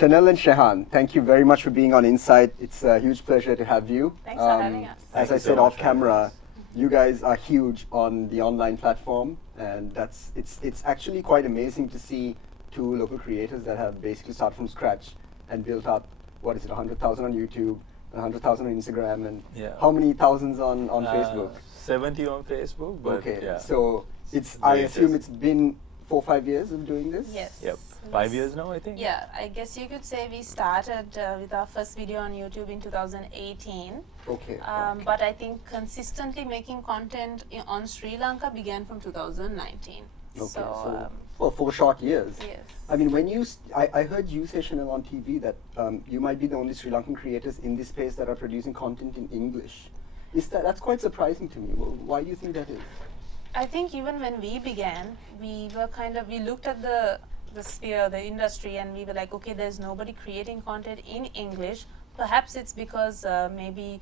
Shenelle and Shehaan, thank you very much for being on Insight. It's a huge pleasure to have you. Thanks for having us. As I said off camera, you guys are huge on the online platform, and it's actually quite amazing to see two local creators that have basically started from scratch and built up, 100,000 on YouTube, 100,000 on Instagram, and how many thousands on Facebook? 70 on Facebook, but okay, so I assume it's been 4 or 5 years of doing this? Yes. Yep. 5 years now, I think. Yeah, I guess you could say we started with our first video on YouTube in 2018. Okay. But I think consistently making content on Sri Lanka began from 2019. Okay, so well, 4 short years. yes. I mean, when I heard you say, Shenelle, on TV that you might be the only Sri Lankan creators in this space that are producing content in English. That's quite surprising to me. Well, why do you think that is? I think even when we began, we looked at the sphere, the industry, and we were like, okay, there's nobody creating content in English. Perhaps it's because maybe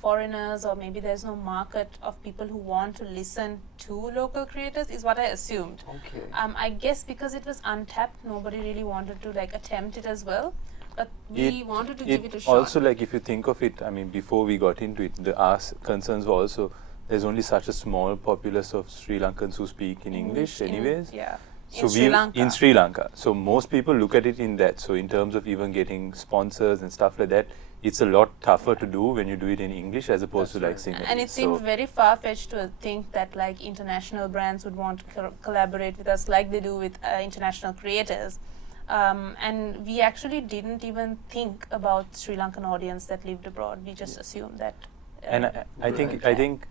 foreigners, or maybe there's no market of people who want to listen to local creators, is what I assumed. Okay. I guess because it was untapped, nobody really wanted to attempt it as well. But we wanted to give it a shot. Also, if you think of it, I mean, before we got into it, our concerns were also, there's only such a small populace of Sri Lankans who speak in English anyways. Yeah. So in Sri Lanka. So most people look at it in that. So in terms of even getting sponsors and stuff like that, it's a lot tougher to do when you do it in English as opposed to Sinhalese. And it seemed very far-fetched to think that international brands would want to collaborate with us like they do with international creators. And we actually didn't even think about Sri Lankan audience that lived abroad. We just assumed that. And I think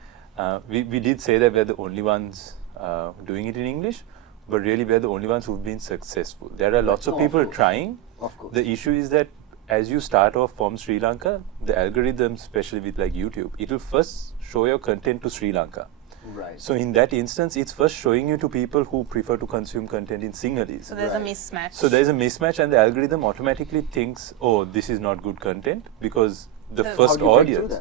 we did say that we're the only ones doing it in English, but really we're the only ones who've been successful. There are lots of people trying. Of course. The issue is that as you start off from Sri Lanka, the algorithm, especially with YouTube, it will first show your content to Sri Lanka. Right. So in that instance, it's first showing you to people who prefer to consume content in Sinhalese. So there's a mismatch. So there's a mismatch, and the algorithm automatically thinks, oh, this is not good content, because the first audience.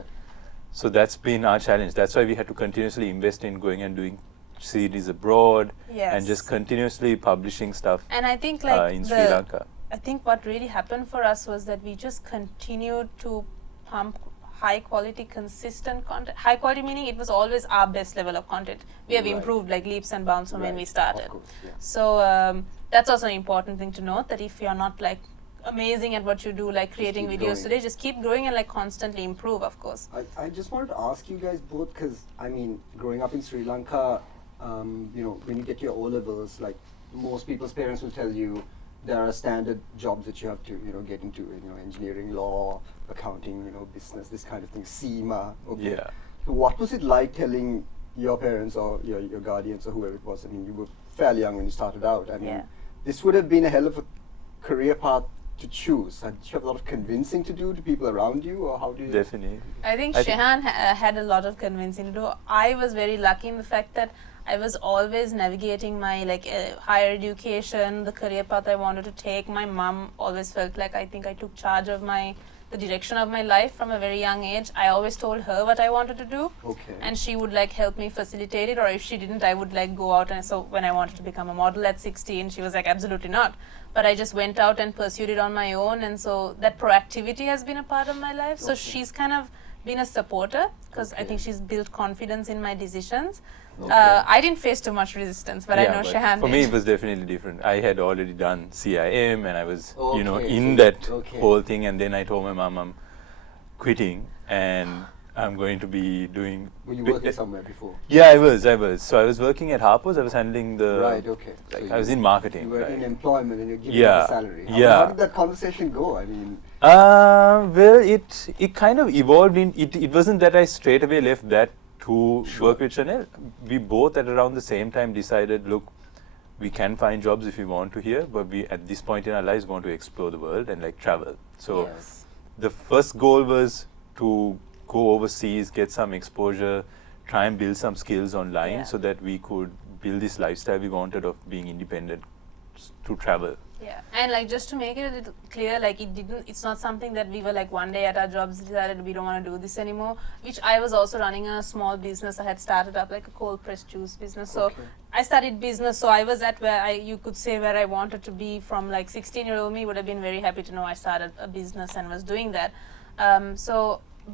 So that's been our challenge. That's why we had to continuously invest in going and doing series abroad, and just continuously publishing stuff. And I think in Sri Lanka. I think what really happened for us was that we just continued to pump high quality, consistent content. High quality meaning it was always our best level of content. We have improved leaps and bounds from when we started. Of course, yeah. So that's also an important thing to note, that if you're not amazing at what you do, creating videos today, just keep growing and constantly improve, of course. I just wanted to ask you guys both, because I mean, growing up in Sri Lanka, when you get your O-levels, most people's parents will tell you there are standard jobs that you have to get into, engineering, law, accounting, business, this kind of thing, SEMA. Okay. Yeah. So what was it like telling your parents or your guardians or whoever it was? I mean, you were fairly young when you started out. I mean, this would have been a hell of a career path to choose. Did you have a lot of convincing to do to people around you, or how do you? Definitely. I think Shehaan had a lot of convincing to do. I was very lucky in the fact that I was always navigating my higher education, the career path I wanted to take. My mom always felt I think I took charge of the direction of my life from a very young age. I always told her what I wanted to do, and she would help me facilitate it, or if she didn't, I would go out. And so when I wanted to become a model at 16, she was absolutely not. But I just went out and pursued it on my own, and so that proactivity has been a part of my life. So she's kind of been a supporter, because I think she's built confidence in my decisions. I didn't face too much resistance, but I know Shehaan for did. me it was definitely different. I had already done CIM, and I was in that whole thing, and then I told my mom I'm quitting and I'm going to be doing... Were you working somewhere before? Yeah, I was. So I was working at Harper's. I was handling the... Right, okay. So I was in marketing. You were in employment and you're giving them a salary. How did that conversation go? I mean... Well, it kind of evolved in... It wasn't that I straight away left that to work with Shenelle. We both at around the same time decided, look, we can find jobs if we want to here, but we at this point in our lives want to explore the world and travel. So the first goal was to go overseas, get some exposure, try and build some skills online so that we could build this lifestyle we wanted of being independent to travel. Yeah, and just to make it a little clear, it's not something that we were one day at our jobs decided we don't want to do this anymore, which I was also running a small business. I had started up a cold pressed juice business. So I studied business, so I was at where you could say where I wanted to be from. Like 16-year-old me would have been very happy to know I started a business and was doing that.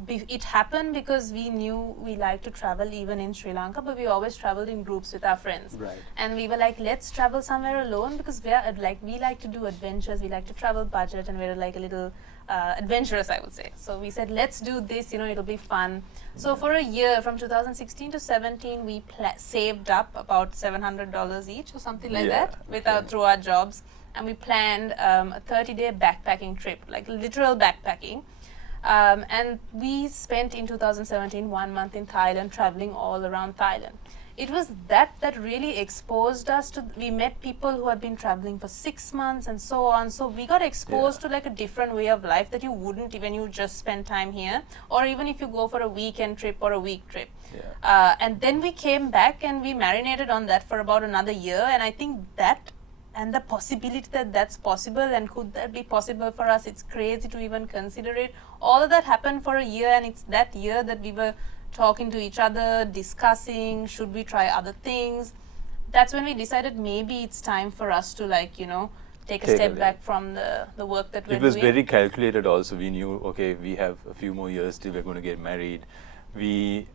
It happened because we knew we liked to travel even in Sri Lanka, but we always traveled in groups with our friends. Right. And we were like, let's travel somewhere alone because we like to do adventures, we like to travel budget, and we're like a little adventurous, I would say. So we said, let's do this, it'll be fun. So for a year, from 2016 to 17, we saved up about $700 each or something like that through our jobs. And we planned a 30-day backpacking trip, like literal backpacking. And we spent in 2017 1 month in Thailand, traveling all around Thailand. It was that really exposed us to, we met people who had been traveling for 6 months and so on. So we got exposed to like a different way of life that you wouldn't even you just spend time here, or even if you go for a weekend trip or a week trip. And then we came back and we marinated on that for about another year. And I think that, and the possibility that that's possible, and could that be possible for us, it's crazy to even consider it. All of that happened for a year, and it's that year that we were talking to each other, discussing, should we try other things. That's when we decided maybe it's time for us to take a step back from the work that we're doing. It was very calculated also. We knew, okay, we have a few more years till we're going to get married. We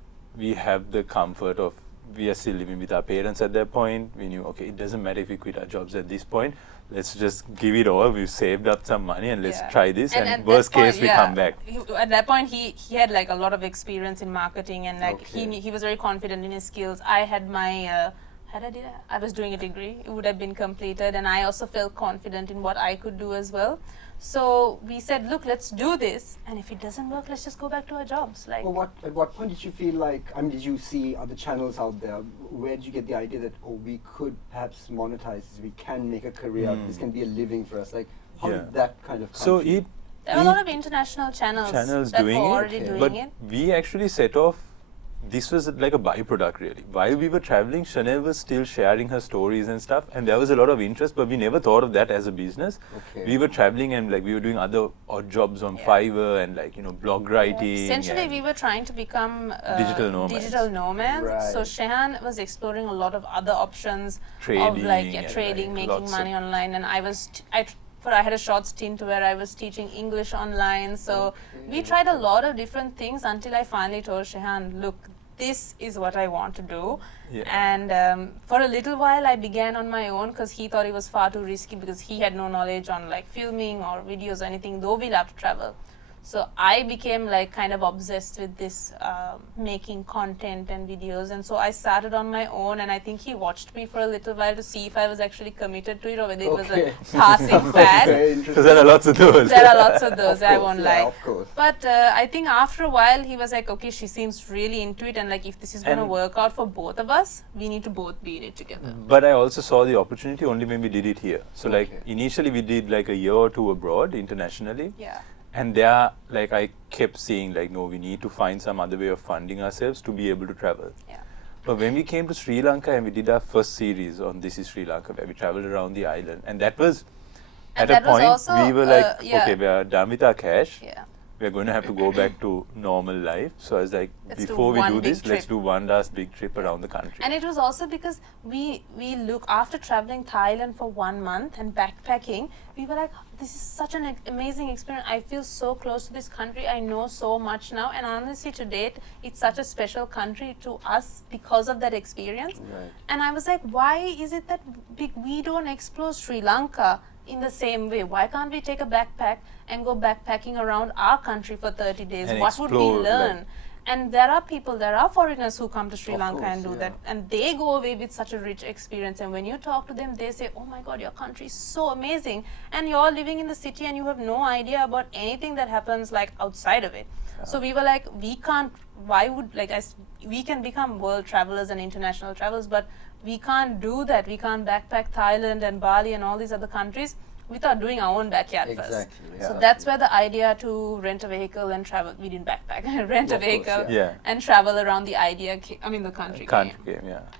have the comfort of, we are still living with our parents at that point. We knew, okay, it doesn't matter if we quit our jobs at this point. Let's just give it all. We've saved up some money and let's try this. And worst case, we come back. At that point, he had like a lot of experience in marketing, and like he was very confident in his skills. I had my I was doing a degree. It would have been completed, and I also felt confident in what I could do as well. So we said, look, let's do this, and if it doesn't work, let's just go back to our jobs. Like, well, at what point did you feel like, did you see other channels out there? Where did you get the idea that, we could perhaps monetize this, we can make a career, this can be a living for us? Like, how did that kind of come So to you? There are a lot of international channels that were already doing it. We actually set off, this was like a byproduct really. While we were traveling, Shenelle was still sharing her stories and stuff, and there was a lot of interest, but we never thought of that as a business. We were traveling and we were doing other odd jobs on Fiverr and blog writing. Essentially, we were trying to become digital nomads. Right. So Shehaan was exploring a lot of other options trading, of trading, making money online, and I had a short stint where I was teaching English online. So we tried a lot of different things until I finally told Shehaan, look, this is what I want to do. And for a little while I began on my own because he thought it was far too risky because he had no knowledge on filming or videos or anything, though we love to travel. So I became kind of obsessed with this making content and videos, and so I started on my own, and I think he watched me for a little while to see if I was actually committed to it or whether it was a passing fad. Because there are lots of those. There are lots of those, I won't lie. Of course. But I think after a while he was like, okay, she seems really into it, and if this is going to work out for both of us, we need to both be in it together. But I also saw the opportunity only when we did it here. So initially we did a year or two abroad internationally. And there, I kept saying, no, we need to find some other way of funding ourselves to be able to travel. But when we came to Sri Lanka and we did our first series on This is Sri Lanka, where we traveled around the island, and that was, at a point, we were okay, we are done with our cash. We're going to have to go back to normal life. So I was like, before we do this, let's do one last big trip around the country. And it was also because we after traveling Thailand for 1 month and backpacking, we were like, this is such an amazing experience. I feel so close to this country. I know so much now. And honestly, to date, it's such a special country to us because of that experience. And I was like, why is it that we don't explore Sri Lanka in the same way? Why can't we take a backpack and go backpacking around our country for 30 days? And what would we learn? And there are foreigners who come to Sri Lanka and do that, and they go away with such a rich experience. And when you talk to them, they say, oh my God, your country is so amazing. And you're living in the city and you have no idea about anything that happens outside of it. So we were like, we can't, we can become world travelers and international travelers, but we can't do that. We can't backpack Thailand and Bali and all these other countries without doing our own backyard first. So that's where the idea to rent a vehicle and travel, we didn't backpack, rent a vehicle and travel around the the country came.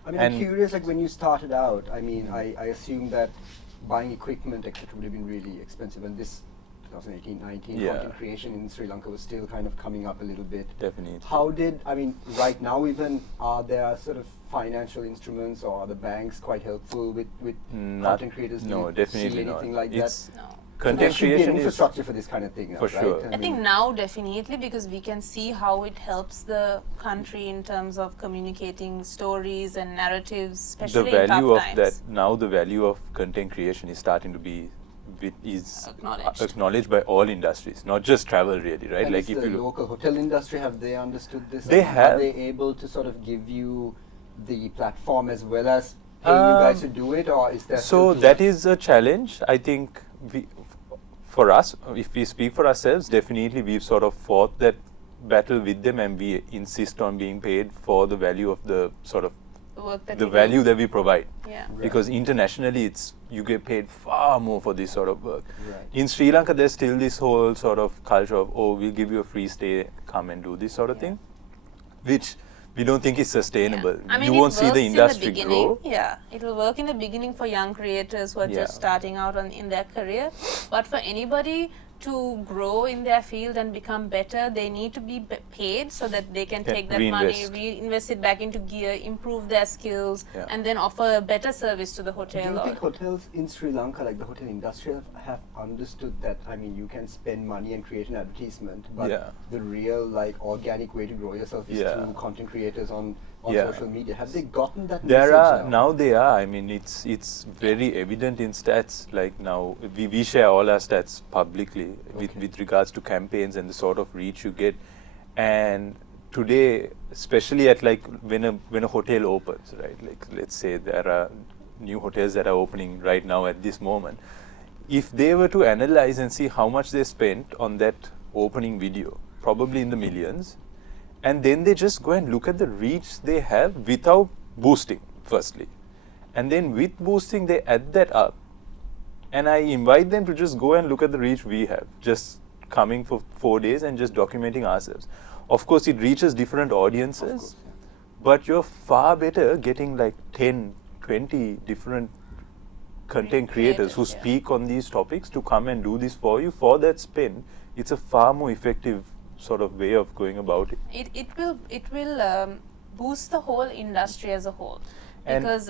I'm curious, when you started out, I assume that buying equipment, etc. would have been really expensive, and this 2018-19, Yeah. content creation in Sri Lanka was still kind of coming up a little bit. Definitely. How did, I mean, right now even, are there sort of financial instruments or are the banks quite helpful with content creators? Do No, you definitely see anything not. like It's that? No. So there content should be an creation is infrastructure for this kind of thing now, For right? sure. I think now definitely, because we can see how it helps the country in terms of communicating stories and narratives, the especially in value tough of times. that. Now the value of content creation is starting to be acknowledged by all industries, not just travel really, right? And like is if the you look, local hotel industry, have they understood this? They I mean, have. Are they able to sort of give you the platform as well as pay you guys to do it, or is there so still too that much? is a challenge. I think for us, if we speak for ourselves, definitely we've sort of fought that battle with them, and we insist on being paid for the value of the sort of The work that the we value do. that we provide. Yeah. Right. Because internationally, you get paid far more for this sort of work. Right. In Sri Lanka, there's still this whole sort of culture of, oh, we'll give you a free stay, come and do this sort of Yeah. thing, which we don't think is sustainable. Yeah. I mean, You it won't see works the in industry beginning. grow. Yeah, it will work in the beginning for young creators who are Yeah. just starting out in their career. But for anybody to grow in their field and become better, they need to be paid so that they can take that money, reinvest it back into gear, improve their skills, Yeah. and then offer a better service to the Do hotel. you or- think hotels in Sri Lanka, like the hotel industry, have understood that, I mean, you can spend money and create an advertisement, but Yeah. the real, like, organic way to grow yourself is Yeah. through content creators on Yeah. social media. Have they gotten that There message are now? they are. I mean, it's very evident in stats. Like now, we share all our stats publicly with regards to campaigns and the sort of reach you get. And today, especially at like when a hotel opens, right? Like let's say there are new hotels that are opening right now at this moment. If they were to analyze and see how much they spent on that opening video, probably in the millions, and then they just go and look at the reach they have without boosting, firstly. And then with boosting, they add that up. And I invite them to just go and look at the reach we have, just coming for 4 days and just documenting ourselves. Of course, it reaches different audiences, Of course, yeah. but you're far better getting like 10, 20 different content creators who Creators, yeah. speak on these topics to come and do this for you. For that spend, it's a far more effective sort of way of going about it. It will boost the whole industry as a whole. And- Because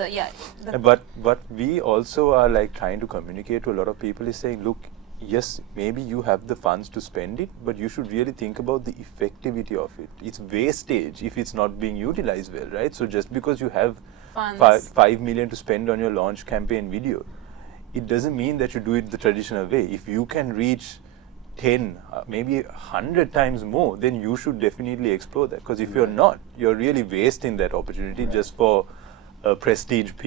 But we also are like trying to communicate to a lot of people is saying, look, yes, maybe you have the funds to spend it, but you should really think about the effectivity of it. It's wastage if it's not being utilized well, right? So just because you have Funds. 5 million to spend on your launch campaign video, it doesn't mean that you do it the traditional way. If you can reach 10, maybe 100 times more, then you should definitely explore that. Because if you're not, you're really wasting that opportunity just for a prestige piece.